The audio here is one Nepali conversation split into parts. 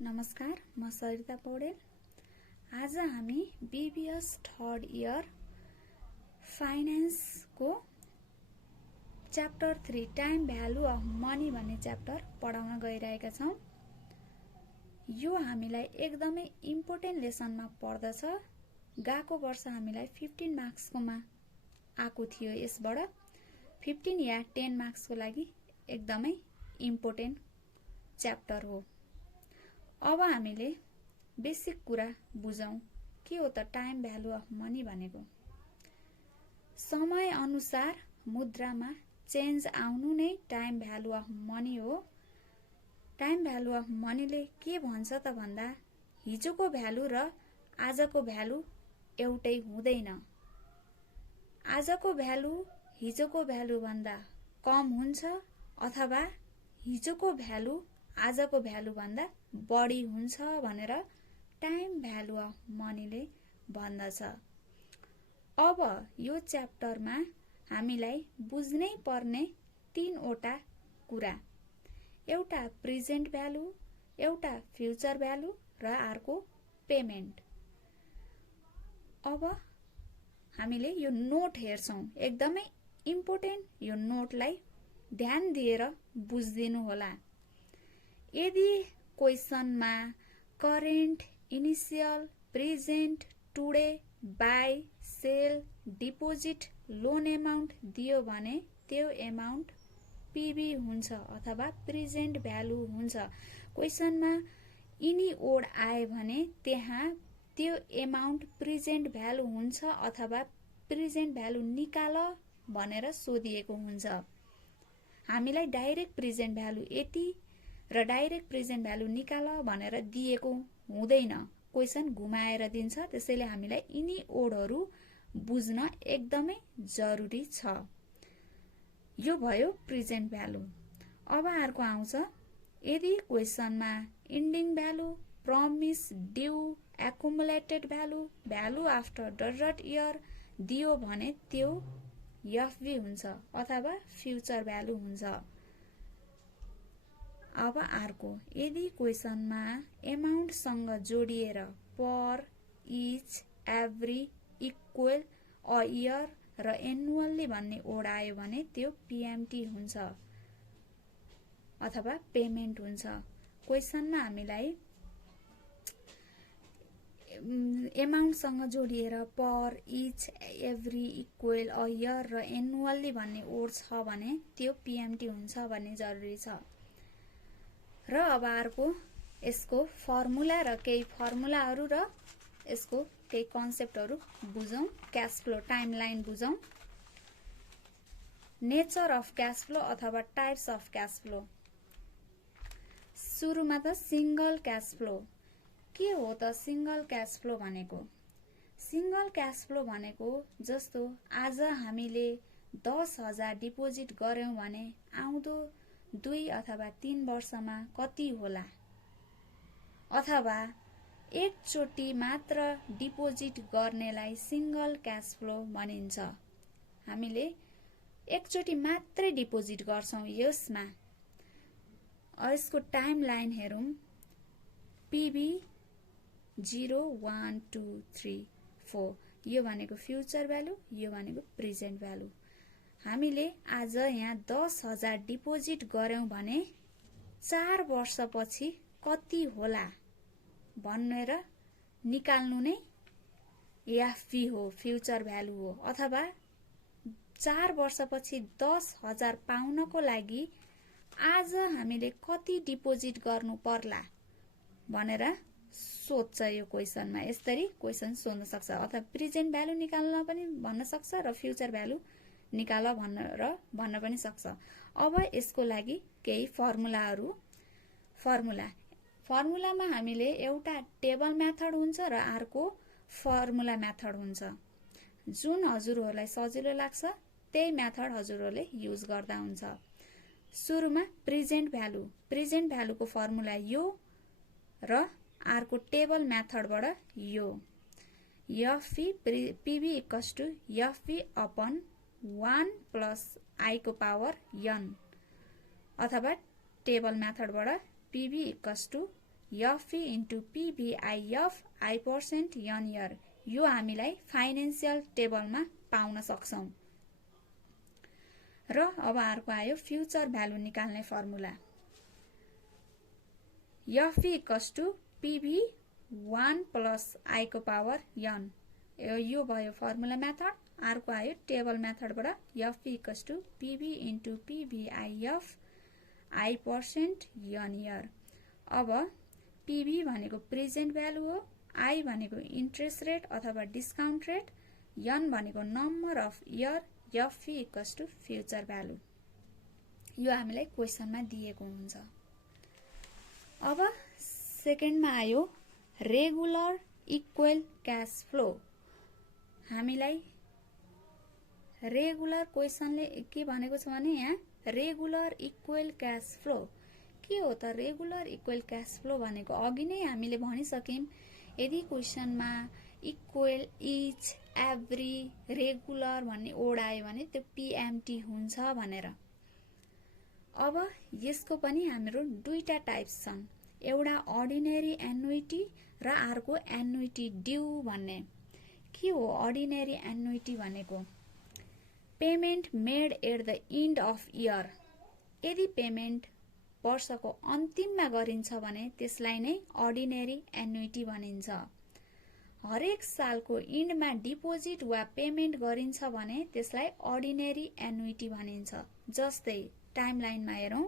नमस्कार, म सरिता पौडेल। आज हामी बीबीएस थर्ड इयर फाइनेन्स को chapter 3 time value of money भन्ने च्याप्टर पढाउन गइरहेका छौं। यो हामीलाई एकदमै इम्पोर्टेन्ट लेसनमा पर्दछ। गएको वर्ष हामीलाई 15 मार्क्सकोमा आएको थियो। यसबाट 15 या 10 मार्क्सको लागि एकदमै इम्पोर्टेन्ट च्याप्टर हो। अब हामीले बेसिक कुरा बुझौं। के हो त टाइम भ्यालु अफ मनी भनेको? समय अनुसार मुद्रामा चेन्ज आउनु नै टाइम भ्यालु अफ मनी हो। टाइम भ्यालु अफ मनीले के भन्छ त भन्दा हिजोको भ्यालु र आजको भ्यालु एउटै हुँदैन। आजको भ्यालु हिजोको भ्यालु भन्दा कम हुन्छ अथवा हिजोको भ्यालु आजको भ्यालु भन्दा बढी हुन्छ भनेर टाइम भ्यालु अफ मनीले भन्दछ। अब यो च्याप्टरमा हामीलाई बुझ्नै पर्ने 3 वटा कुरा, एउटा प्रेजेन्ट भ्यालु, एउटा फ्युचर भ्यालु र अर्को पेमेन्ट। अब हामीले यो नोट हेर्छौं। एकदमै इम्पोर्टेन्ट यो नोटलाई ध्यान दिएर बुझ्दिनु होला। यदि क्वेशनमा current, initial, present, today, buy, sale, deposit, loan amount दियो भने त्यो एमाउन्ट पीबी हुन्छ अथवा प्रेजेन्ट भ्यालु हुन्छ। क्वेशनमा यिनी ओड आए भने त्यहाँ त्यो एमाउन्ट प्रेजेन्ट भ्यालु हुन्छ अथवा प्रेजेन्ट भ्यालु निकाल भनेर सोधिएको हुन्छ। हामीलाई डाइरेक्ट प्रेजेन्ट भ्यालु यति र डाइरेक्ट प्रेजेन्ट भ्यालु निकाल भनेर दिएको हुँदैन। क्वेशन घुमाएर दिन्छ। त्यसैले हामीलाई यिनी ओडहरू बुझ्न एकदमै जरुरी छ। यो भयो प्रेजेन्ट भ्यालु। अब अर्को आउँछ, यदि क्वेशनमा ending value, promise, due, accumulated value, value after dot year दियो भने त्यो एफभी हुन्छ अथवा फ्युचर भ्यालु हुन्छ। अब अर्को, यदि क्वेशनमा एमाउन्टसँग जोडिएर per, each, every, equal, a year र एनुअल्ली भन्ने ओड आयो भने त्यो पीएमटी हुन्छ अथवा पेमेन्ट हुन्छ। क्वेशनमा हामीलाई एमाउन्टसँग जोडिएर per, each, every, equal, a year र एनुअल्ली भन्ने ओड छ भने त्यो पीएमटी हुन्छ भन्ने जरुरी छ। र अब अर्को, यसको फर्मुला र केही फर्मुलाहरू र यसको केही कन्सेप्टहरू बुझौं। क्याश फ्लो टाइमलाइन बुझौं। नेचर अफ क्याश फ्लो अथवा टाइप्स अफ क्याश फ्लो। सुरुमा त सिंगल क्याश फ्लो। के हो त सिंगल क्याश फ्लो भनेको? सिंगल क्याश फ्लो भनेको जस्तो आज हामीले 10,000 डिपोजिट गर्यौं भने आउँदो 2 अथवा 3 वर्षमा कति होला, अथवा एकचोटि मात्र डिपोजिट गर्नेलाई सिंगल क्याश फ्लो भनिन्छ। हामीले एकचोटि मात्रै डिपोजिट गर्छौं। यसमा यसको टाइम लाइन हेरौं। पीबी 0, 1, 2, 3, 4 यो भनेको फ्युचर भ्यालु, यो भनेको प्रेजेन्ट भ्यालु। हामीले आज यहाँ 10,000 डिपोजिट गर्यौं भने 4 वर्षपछि कति होला भनेर निकाल्नु नै एफभी हो, फ्युचर भ्यालु हो। अथवा 4 वर्षपछि 10,000 पाउनको लागि आज हामीले कति डिपोजिट गर्नु पर्ला भनेर सोध्छ यो क्वेशनमा। यसरी क्वेशन सोध्न सक्छ। अथवा प्रेजेन्ट भ्यालु निकाल्न पनि भन्न सक्छ र फ्युचर भ्यालु निकाल भनेर भन्न पनि सक्छ। अब यसको लागि केही फर्मुलाहरू। फर्मुलामा हामीले एउटा टेबल मेथड हुन्छ र अर्को फर्मुला मेथड हुन्छ। जुन हजुरहरूलाई सजिलो लाग्छ त्यही मेथड हजुरहरूले युज गर्दा हुन्छ। सुरुमा प्रेजेन्ट भ्यालु। प्रेजेन्ट भ्यालुको फर्मुला यो र अर्को टेबल मेथडबाट यो। FV PV equals to FV upon 1 plus I को पावर n अथवा टेबल मेथडबाट PV equals to FP into PVIF I% n year. यो हामीलाई फाइनेन्सियल टेबलमा पाउन सक्छौं। र अब अर्को आयो फ्युचर भ्यालु निकाल्ने formula. FP equals to PV 1 plus I को पावर n। यो भयो फर्मुला मेथड। अर्को आयो टेबल मेथडबाट FP equals to PV into PVIF I% n year. अब पिभी भनेको प्रेजेन्ट भ्यालु हो, I भनेको इन्ट्रेस्ट रेट अथवा डिस्काउन्ट रेट, n भनेको number of year, FP equals to future value. यो हामीलाई क्वेसनमा दिएको हुन्छ। अब सेकेन्डमा आयो रेगुलर इक्वल क्याश फ्लो। हामीलाई रेगुलर क्वेसनले के भनेको छ भने यहाँ रेगुलर इक्वल क्याश फ्लो के हो त? रेगुलर इक्वल क्याश फ्लो भनेको अघि नै हामीले भनिसक्यौं, यदि क्वेसनमा इक्वल, इच, एभ्री, रेगुलर भन्ने वर्ड आयो भने त्यो पिएमटी हुन्छ भनेर। अब यसको पनि हाम्रो दुईटा टाइप्स छन्, एउटा अर्डिनरी एन्युइटी र अर्को एन्युइटी ड्यू भन्ने। के हो अर्डिनरी एन्युइटी भनेको? Payment made at the end of year. यदि पेमेन्ट वर्षको अन्तिममा गरिन्छ भने त्यसलाई नै अर्डिनरी एन्युइटी भनिन्छ। हरेक सालको एन्डमा डिपोजिट वा पेमेन्ट गरिन्छ भने त्यसलाई अर्डिनरी एन्युइटी भनिन्छ। जस्तै टाइमलाइनमा हेरौं,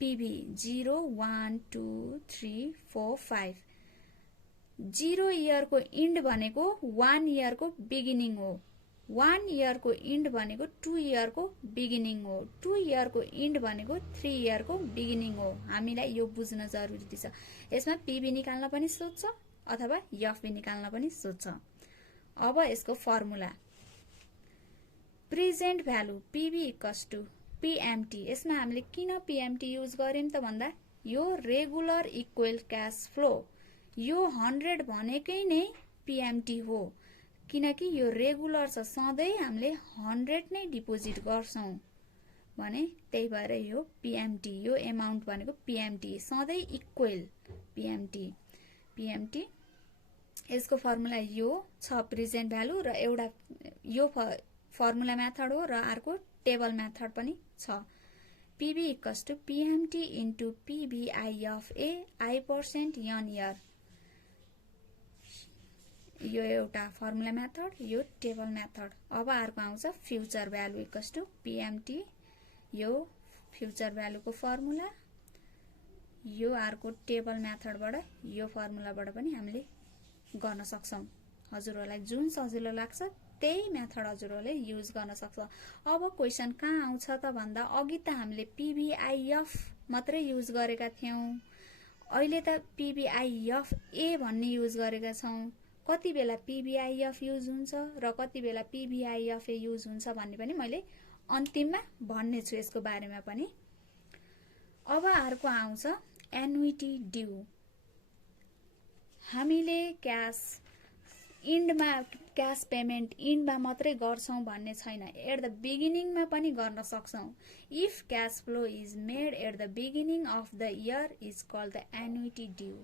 पिभी 0, 1, 2, 3, 4, 5। 0 इयरको एन्ड भनेको 1 इयरको बिगिनिङ हो, 1 इयरको एन्ड भनेको 2 इयरको बिगिनिङ हो, 2 इयरको एन्ड भनेको 3 इयरको बिगिनिङ हो। हामीलाई यो बुझ्न जरुरी छ। यसमा पिभी निकाल्न पनि सोध्छ अथवा एफपी निकाल्न पनि सोध्छ। अब यसको formula present value PV equals to PMT. यसमा हामीले किन पिएमटी युज गर्यौं त भन्दा यो रेगुलर इक्वल क्याश फ्लो, यो 100 भनेकै नै पिएमटी हो, किनकि यो रेगुलर छ, सधैं हामीले 100 नै डिपोजिट गर्छौं भने त्यही भएर यो पिएमटी, यो एमाउन्ट भनेको पिएमटी, सधैं इक्वल पिएमटी। यसको फर्मुला यो छ प्रेजेन्ट भ्यालु र एउटा यो फर्मुला मेथड हो र अर्को टेबल मेथड पनि छ। PV equals to PMT into PVIF I% n year. यो एउटा फर्मुला मेथड, यो टेबल मेथड। अब अर्को आउँछ future value equals to PMT. यो फ्युचर भ्यालुको फर्मुला, यो अर्को टेबल मेथडबाट, यो फर्मुलाबाट पनि हामीले गर्न सक्छौं। हजुरहरूलाई जुन सजिलो लाग्छ त्यही मेथड हजुरहरूले युज गर्न सक्छ। अब क्वेसन कहाँ आउँछ त भन्दा अघि त हामीले पिभिआइएफ मात्रै युज गरेका थियौं, अहिले त पिभिआइएफ ए भन्ने युज गरेका छौं। कति बेला पिभिआइएफ युज हुन्छ र कति बेला पिभिआइएफ ए युज हुन्छ भन्ने पनि मैले अन्तिममा भन्ने छु यसको बारेमा पनि। अब अर्को आउँछ एन्युइटी ड्यू। हामीले क्याश एन्डमा क्याश पेमेन्ट एन्डमा मात्रै गर्छौं भन्ने छैन, एट द बिगिनिङमा पनि गर्न सक्छौं। If cash flow is made at the beginning of the year is called the annuity due.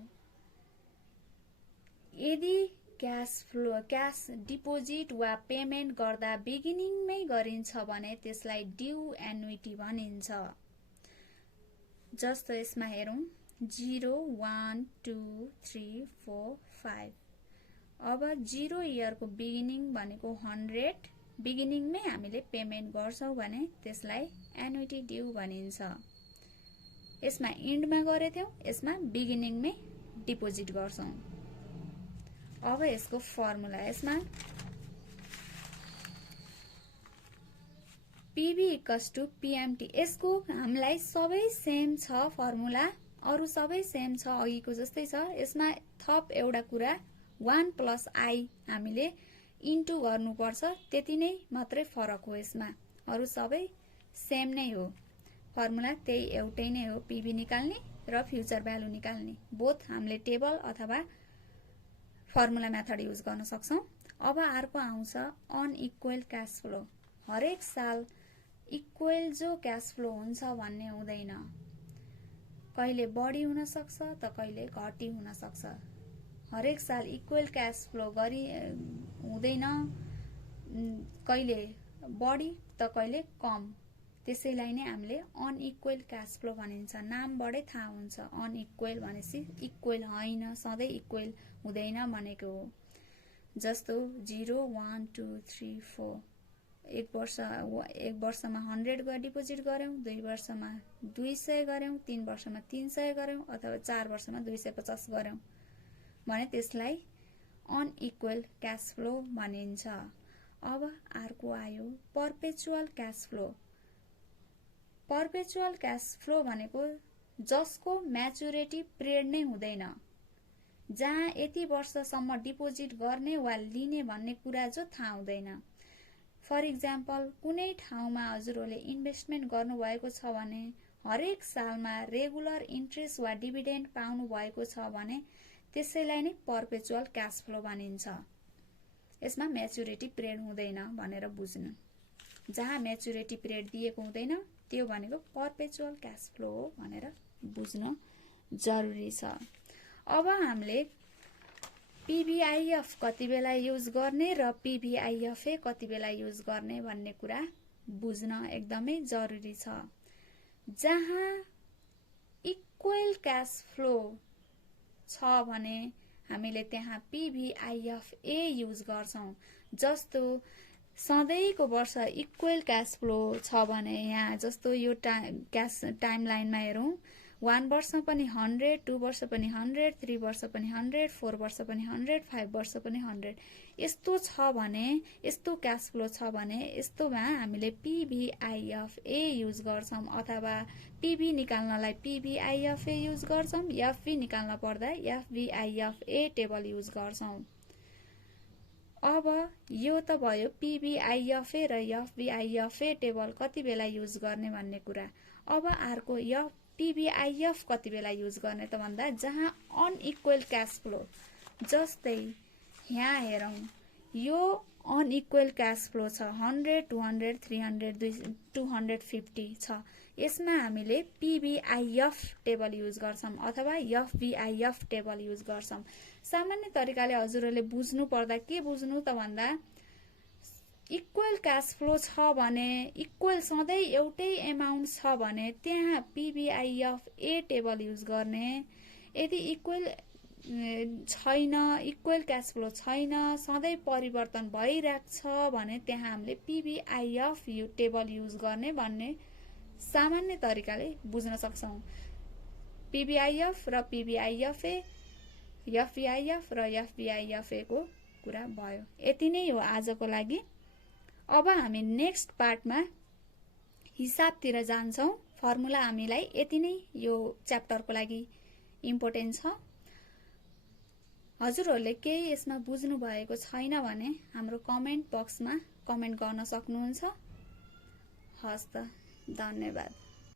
यदि क्याश डिपोजिट वा पेमेन्ट गर्दा बिगिनिङमै गरिन्छ भने त्यसलाई ड्यू एन्युइटी भनिन्छ। जस्तो यसमा हेरौं 0, 1, 2, 3, 4, 5। अब 0 इयरको बिगिनिङ भनेको 100, बिगिनिङमै हामीले पेमेन्ट गर्छौं भने त्यसलाई एन्युइटी ड्यू भनिन्छ। यसमा एन्डमा गरेथ्यौं, यसमा बिगिनिङमै डिपोजिट गर्छौं। अब यसको फर्मुला, यसमा पिभी इक्वल्स टु पिएमटी। यसको हामीलाई सबै सेम छ फर्मुला, अरु सबै सेम छ, अघिको जस्तै छ। यसमा थप एउटा कुरा 1 प्लस I हामीले इन्टु गर्नुपर्छ, त्यति नै मात्रै फरक हो यसमा, अरु सबै सेम नै हो। फर्मुला त्यही एउटै नै हो, पिभी निकाल्ने र फ्युचर भ्यालु निकाल्ने। बोथ हामीले टेबल अथवा फर्मुला मेथड युज गर्न सक्छौं। अब अर्को आउँछ अनइक्वल क्याश फ्लो। हरेक साल इक्वल जो क्याश फ्लो हुन्छ भन्ने हुँदैन। कहिले बढी हुन सक्छ त कहिले घटी हुन सक्छ। हरेक साल इक्वल क्याश फ्लो हुँदैन, कहिले बढी त कहिले कम। त्यसैलाई नै हामीले अनइक्वल क्याश फ्लो भनिन्छ। नामबाटै थाहा हुन्छ अनइक्वल भनेपछि इक्वल होइन, सधैँ इक्वल हुँदैन भनेको हो। जस्तो 0 1 2 3 4 एक वर्षमा 100 डिपोजिट गर्यौं, 2 वर्षमा 200 गर्यौं, 3 वर्षमा 300 गर्यौं अथवा 4 वर्षमा 250 गर्यौं भने त्यसलाई अनइक्वल क्याश फ्लो भनिन्छ। अब अर्को आयो perpetual cash flow. Perpetual cash flow भनेको जसको म्याचुरिटी पिरियड नै हुँदैन, जहाँ यति वर्षसम्म डिपोजिट गर्ने वा लिने भन्ने कुरा जो थाहा हुँदैन। फर इक्जाम्पल, कुनै ठाउँमा हजुरहरूले इन्भेस्टमेन्ट गर्नुभएको छ भने हरेक सालमा रेगुलर इन्ट्रेस्ट वा डिभिडेन्ड पाउनु भएको छ भने त्यसैलाई नै पर्पेचुअल क्याश फ्लो भनिन्छ। यसमा म्याचुरिटी पिरियड हुँदैन भनेर बुझ्नु। जहाँ म्याचुरिटी पिरियड दिएको हुँदैन त्यो भनेको पर्पेचुअल क्याश फ्लो हो भनेर बुझ्न जरुरी छ। अब हामीले पीभीआईएफ कति बेला युज गर्ने र पीभीआईएफए कति बेला युज गर्ने भन्ने कुरा बुझ्न एकदमै जरुरी छ। जहाँ इक्वल क्याश फ्लो छ भने हामीले त्यहाँ पीभीआईएफए युज गर्छौं। जस्तो सधैँको वर्ष इक्वल क्याश फ्लो छ भने यहाँ जस्तो यो टाइम लाइनमा हेरौं, 1 वर्ष पनि 100, 2 वर्ष पनि 100, 3 वर्ष पनि 100, 4 वर्ष पनि 100, 5 वर्ष पनि 100 यस्तो छ भने, यस्तो क्याश फ्लो छ भने यस्तोमा हामीले पीभीआईएफए युज गर्छौं अथवा पीभी निकाल्नलाई पीभीआईएफए युज गर्छौं, एफभी निकाल्न पर्दा एफभीआईएफए टेबल युज गर्छौं। अब यो त भयो पीभीआईएफए र एफभीआईएफए टेबल कति बेला युज गर्ने भन्ने कुरा। अब अर्को पीभीआईएफ कति बेला युज गर्ने त भन्दा जहाँ अनइक्वल क्याश फ्लो, जस्तै यहाँ हेरौं यो अनइक्वल क्याश फ्लो छ 100, 200, 300, 250 छ। यसमा हामीले पीभीआईएफ टेबल युज गर्छौं अथवा एफभीआईएफ टेबल युज गर्छौं। सामान्य तरिकाले हजुरहरूले बुझ्नु पर्दा के बुझ्नु त भन्दा इक्वल क्याश फ्लो छ भने, इक्वल सधैँ एउटै एमाउन्ट छ भने त्यहाँ पीभीआईएफए टेबल युज गर्ने। यदि इक्वल छैन, इक्वल क्याश फ्लो छैन, सधैँ परिवर्तन भइरहेको छ भने त्यहाँ हामीले पीभीआईएफ टेबल युज गर्ने भन्ने सामान्य तरिकाले बुझ्न सक्छौं। पीभीआईएफ र पीभीआईएफए, एफभीआईएफ र एफभीआईएफए को कुरा भयो। यति नै हो आजको लागि। अब हामी नेक्स्ट पार्टमा हिसाबतिर जान्छौं। फर्मुला हामीलाई यति नै यो च्याप्टरको लागि इम्पोर्टेन्ट छ। हजुरहरूले केही यसमा बुझ्नु भएको छैन भने हाम्रो कमेन्ट बक्समा कमेन्ट गर्न सक्नुहुन्छ। हस् त, धन्यवाद।